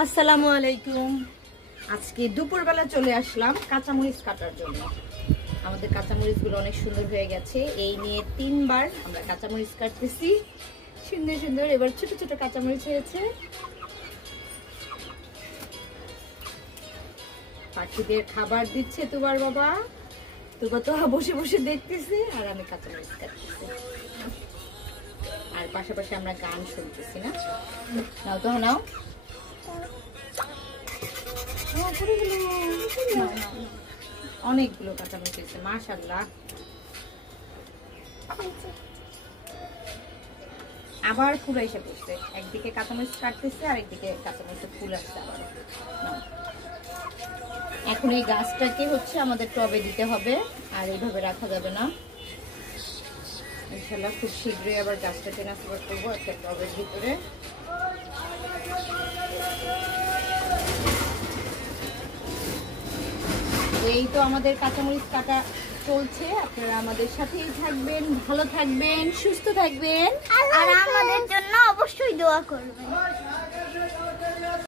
আসসালামু আলাইকুম। আজকে দুপুরবেলা চলে আসলাম কাঁচামরিচ কাটার জন্য। আমাদের কাঁচামরিচগুলো অনেক সুন্দর হয়ে গেছে। এই নিয়ে 3 বার আমরা কাঁচামরিচ কাটতেছি। সুন্দর সুন্দর এবার ছোট ছোট কাঁচামরিচ হয়েছে। পাখিদের খাবার দিচ্ছে তোমার বাবা। তোবা তো বসে বসে দেখতেছে আর আমি কাঁচামরিচ কাটতেছি। আর পাশাপাশি আমরা গান শুনতেছি না। নাও তো নাও। অনেকগুলো কাঁচামরিচ হয়েছে মাশাআল্লাহ। আবার ফুল এসে পড়ছে। একদিকে কাঁচামরিচ কাটতেছে আর একদিকে কাঁচামরিচের ফুল আসছে আবার। এখন এই গাছটাকে হচ্ছে আমাদের টবে দিতে হবে, আর এইভাবে রাখা যাবে না। ইনশাআল্লাহ খুব শীঘ্রই আবার গাছটা ট্রান্সফার করবো একটা টবের ভিতরে। এই তো আমাদের কাঁচামরিচ কাটা চলছে। আপনারা আমাদের সাথেই থাকবেন, ভালো থাকবেন, সুস্থ থাকবেন, আর আমাদের জন্য অবশ্যই দোয়া করবেন।